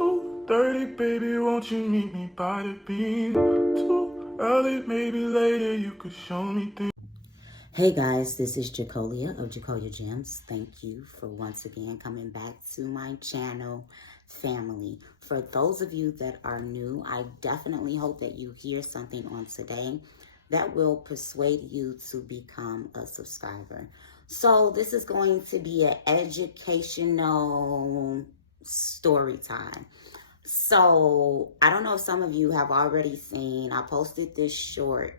2:30, baby, won't you meet me by the beam? Too early, maybe later, you could show me things. Hey guys, this is Jacolia of Jacolia Gems. Thank you for once again coming back to my channel, family. For those of you that are new, I definitely hope that you hear something on today that will persuade you to become a subscriber. So this is going to be an educational story time. So I don't know if some of you have already seen, I posted this short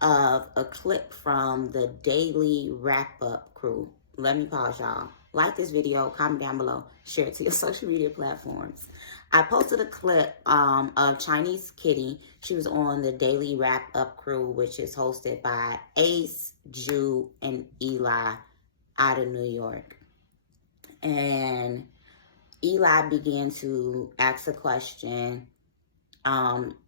of a clip from the Daily Wrap-Up crew. Let me pause, y'all. Like this video, comment down below, share it to your social media platforms. I posted a clip of Chinese Kitty. She was on the Daily Wrap-Up crew, which is hosted by Ace, Jew, and Eli out of New York. And Eli began to ask a question,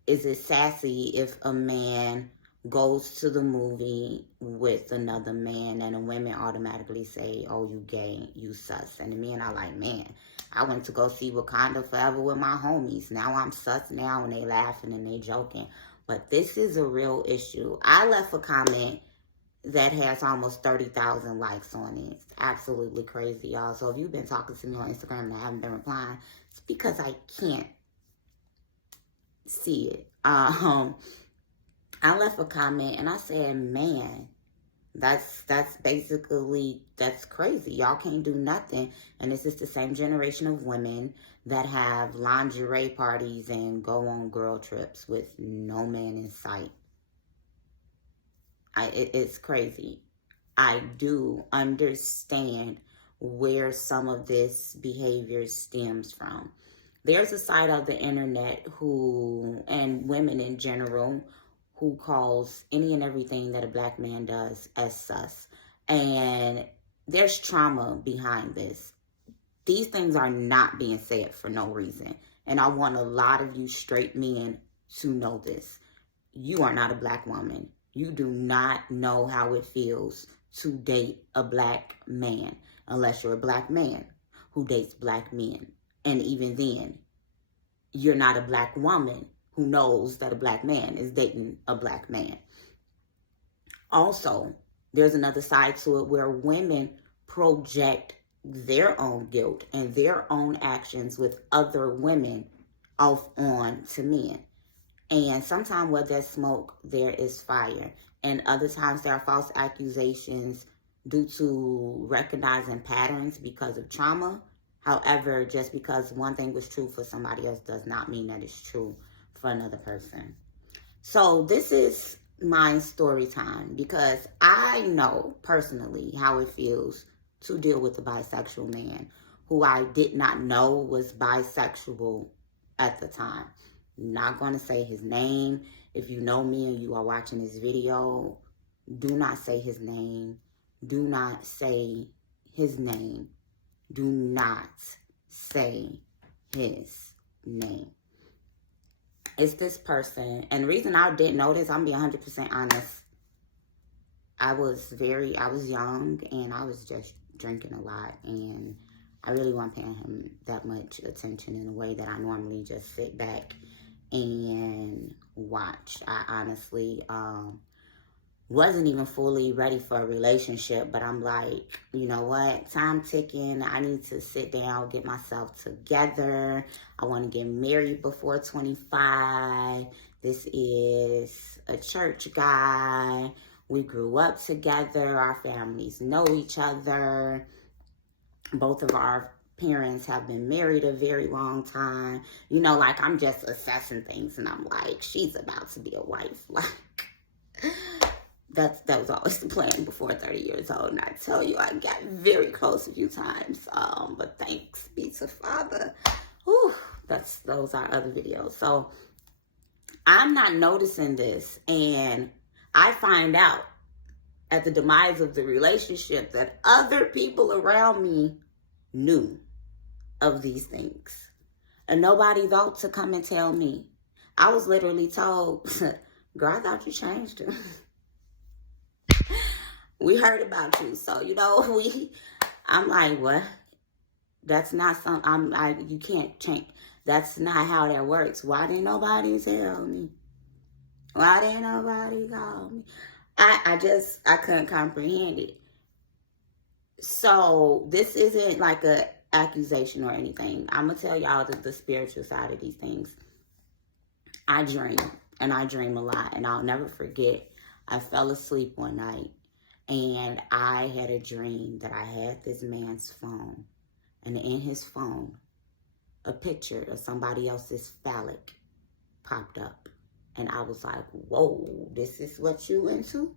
is it sassy if a man goes to the movie with another man and the women automatically say, oh, you gay, you sus? And the men are like, man, I went to go see Wakanda Forever with my homies. Now I'm sus now, and they laughing and they joking. But this is a real issue. I left a comment that has almost 30,000 likes on it. It's absolutely crazy, y'all. So if you've been talking to me on Instagram and I haven't been replying, it's because I can't see it. I left a comment and I said, man, that's basically, that's crazy. Y'all can't do nothing. And this is the same generation of women that have lingerie parties and go on girl trips with no man in sight. It's crazy. I do understand where some of this behavior stems from. There's a side of the internet who, and women in general, who calls any and everything that a black man does as sus. And there's trauma behind this. These things are not being said for no reason. And I want a lot of you straight men to know this. You are not a black woman. You do not know how it feels to date a black man unless you're a black man who dates black men. And even then, you're not a black woman who knows that a black man is dating a black man. Also, there's another side to it where women project their own guilt and their own actions with other women off on to men. And sometimes where there's smoke, there is fire. And other times there are false accusations due to recognizing patterns because of trauma. However, just because one thing was true for somebody else does not mean that it's true for another person. So this is my story time because I know personally how it feels to deal with a bisexual man who I did not know was bisexual at the time. I'm not going to say his name. If you know me and you are watching this video, do not say his name. Do not say his name. Do not say his name. It's this person. And the reason I didn't know this, I'm being 100% honest. I was young and I was just drinking a lot. And I really wasn't paying him that much attention in a way that I normally just sit back and watch. I honestly wasn't even fully ready for a relationship, but I'm like, you know what, time ticking. I need to sit down, get myself together. I want to get married before 25. This is a church guy. We grew up together. Our families know each other. Both of our parents have been married a very long time. You know, like, I'm just assessing things and I'm like, she's about to be a wife. Like, that was always the plan before 30 years old. And I tell you, I got very close a few times. But thanks be to Father. Whew, those are other videos. So I'm not noticing this. And I find out at the demise of the relationship that other people around me knew of these things. And nobody thought to come and tell me. I was literally told, girl, I thought you changed her. We heard about you. So, you know, I'm like, what? That's not you can't change. That's not how that works. Why didn't nobody tell me? Why didn't nobody call me? I couldn't comprehend it. So this isn't like a accusation or anything. I'm gonna tell y'all the spiritual side of these things. I dream, and I dream a lot, and I'll never forget. I fell asleep one night, and I had a dream that I had this man's phone, and in his phone, a picture of somebody else's phallic popped up. And I was like, whoa, this is what you into?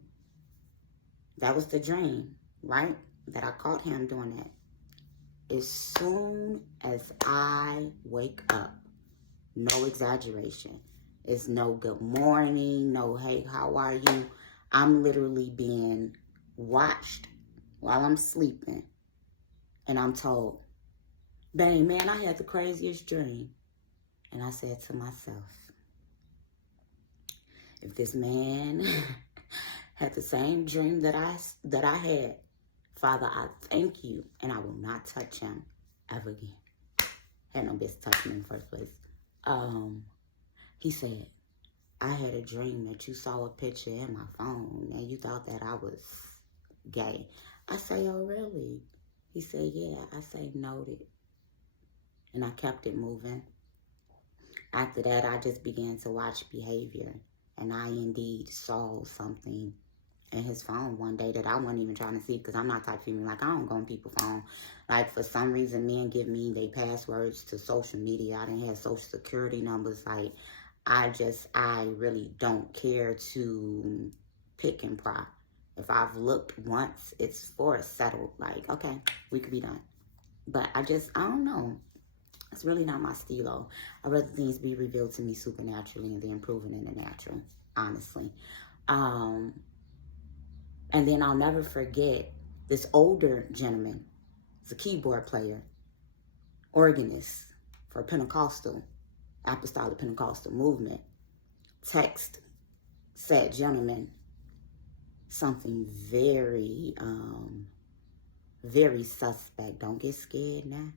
That was the dream, right? That I caught him doing that. As soon as I wake up, no exaggeration, it's no good morning, no hey, how are you? I'm literally being watched while I'm sleeping. And I'm told, babe, man, I had the craziest dream. And I said to myself, if this man had the same dream that I had, Father, I thank you, and I will not touch him ever again. Had no business touching him in the first place. He said, I had a dream that you saw a picture in my phone and you thought that I was gay. I say, oh, really? He said, yeah. I say, noted. And I kept it moving. After that, I just began to watch behavior. And I indeed saw something in his phone one day that I wasn't even trying to see, because I'm not type of female. Like, I don't go on people's phone. Like, for some reason, men give me their passwords to social media. I didn't have social security numbers. Like, I really don't care to pick and pry. If I've looked once, it's for a settled, like, okay, we could be done. But I don't know. It's really not my stilo. I'd rather things be revealed to me supernaturally and then proven in the natural, honestly. And then I'll never forget this older gentleman. He's a keyboard player, organist for Pentecostal, Apostolic Pentecostal movement. Text said gentleman something very, very suspect. Don't get scared now.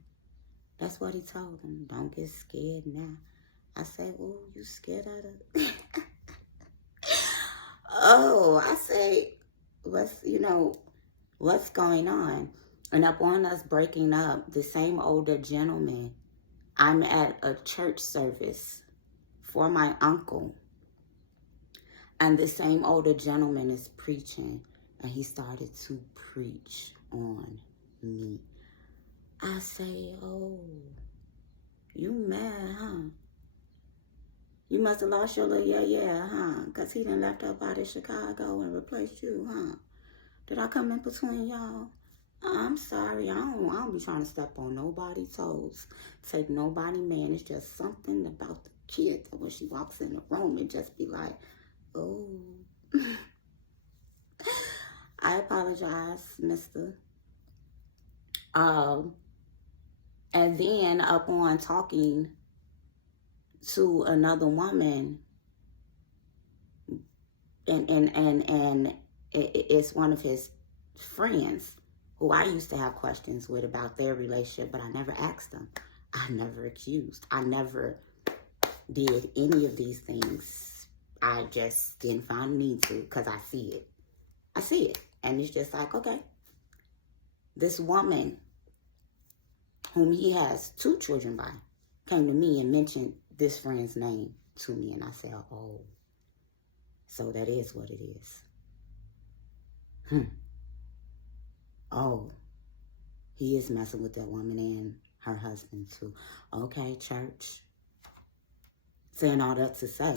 That's what he told him. Don't get scared now. I said, oh, you scared of it? Oh, I say, what's going on? And upon us breaking up, the same older gentleman, I'm at a church service for my uncle. And the same older gentleman is preaching. And he started to preach on me. I say, oh, you mad, huh? You must have lost your little yeah, huh? Because he done left up out of Chicago and replaced you, huh? Did I come in between y'all? I'm sorry. I don't be trying to step on nobody's toes. Take nobody, man. It's just something about the kid that when she walks in the room, it just be like, oh. I apologize, mister. And then upon talking to another woman, and it's one of his friends who I used to have questions with about their relationship, but I never asked them. I never accused. I never did any of these things. I just didn't find a need to, because I see it. I see it. And it's just like, okay. This woman, whom he has 2 children by, came to me and mentioned this friend's name to me. And I said, oh, so that is what it is. Oh, he is messing with that woman and her husband too. Okay, church. Saying all that to say,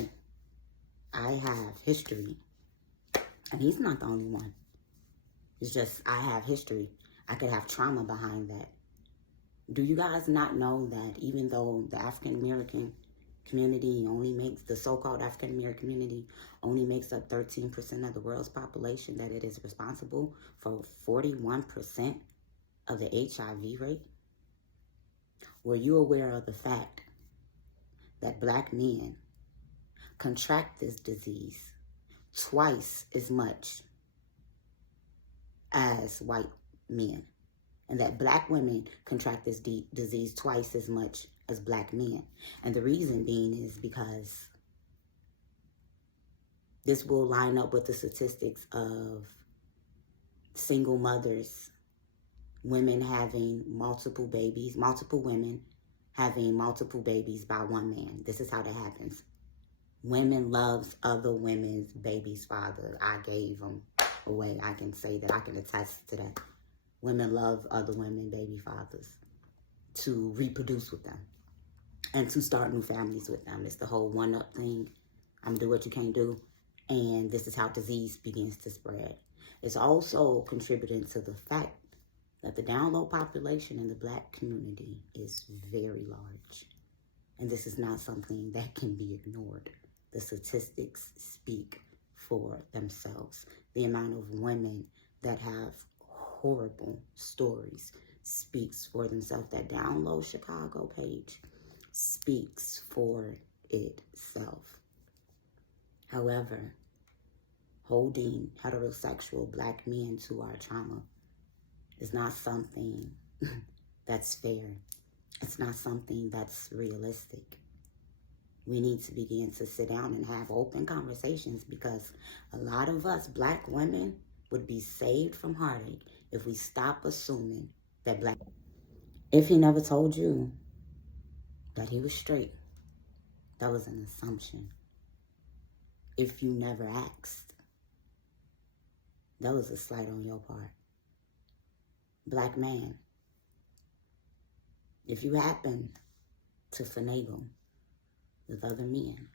I have history. And he's not the only one. It's just, I have history. I could have trauma behind that. Do you guys not know that even though the African American community only makes, the so-called African American community only makes up 13% of the world's population, that it is responsible for 41% of the HIV rate? Were you aware of the fact that black men contract this disease twice as much as white men? and that black women contract this disease twice as much as black men. And the reason being is because this will line up with the statistics of single mothers, women having multiple babies, multiple women having multiple babies by one man. This is how that happens. Women loves other women's babies' father. I gave them away. I can say that. I can attest to that. Women love other women baby fathers to reproduce with them and to start new families with them. It's the whole one-up thing. I'm gonna do what you can't do. And this is how disease begins to spread. It's also contributing to the fact that the down low population in the black community is very large. And this is not something that can be ignored. The statistics speak for themselves. The amount of women that have horrible stories speaks for themselves. That down low Chicago page speaks for itself. However, holding heterosexual black men to our trauma is not something that's fair. It's not something that's realistic. We need to begin to sit down and have open conversations, because a lot of us black women would be saved from heartache if we stop assuming that black... If he never told you that he was straight, that was an assumption. If you never asked, that was a slight on your part. Black man, if you happen to finagle with other men,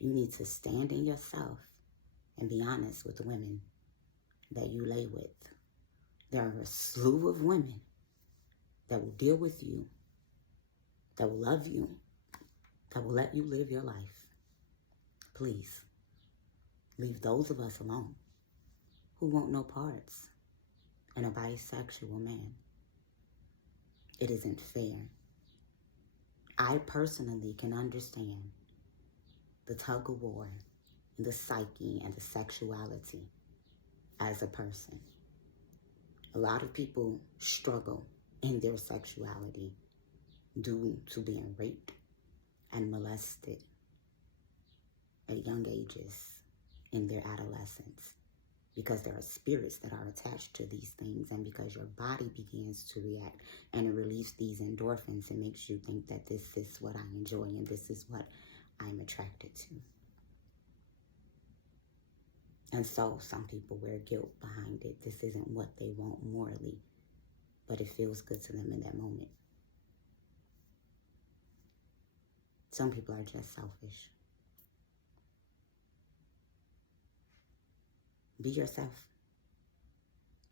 you need to stand in yourself and be honest with the women that you lay with. There are a slew of women that will deal with you, that will love you, that will let you live your life. Please, leave those of us alone who want no parts in a bisexual man. It isn't fair. I personally can understand the tug of war, and the psyche, and the sexuality as a person. A lot of people struggle in their sexuality due to being raped and molested at young ages in their adolescence, because there are spirits that are attached to these things, and because your body begins to react and it releases these endorphins, it makes you think that this is what I enjoy and this is what I'm attracted to. And so some people wear guilt behind it. This isn't what they want morally, but it feels good to them in that moment. Some people are just selfish. Be yourself.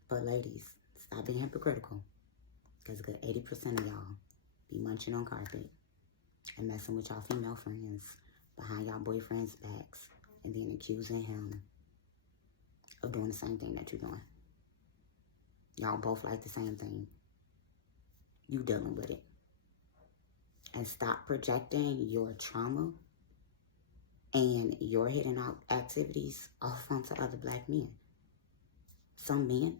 But ladies, stop being hypocritical, because a good 80% of y'all be munching on carpet and messing with y'all female friends behind y'all boyfriends' backs, and then accusing him of doing the same thing that you're doing. Y'all both like the same thing. You dealing with it. And stop projecting your trauma and your hidden out activities off onto other black men. Some men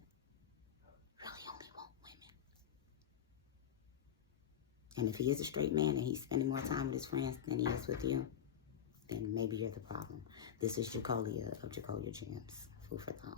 really only want women. And if he is a straight man and he's spending more time with his friends than he is with you, then maybe you're the problem. This is Jacolia of Jacolia Gems. Food for thought.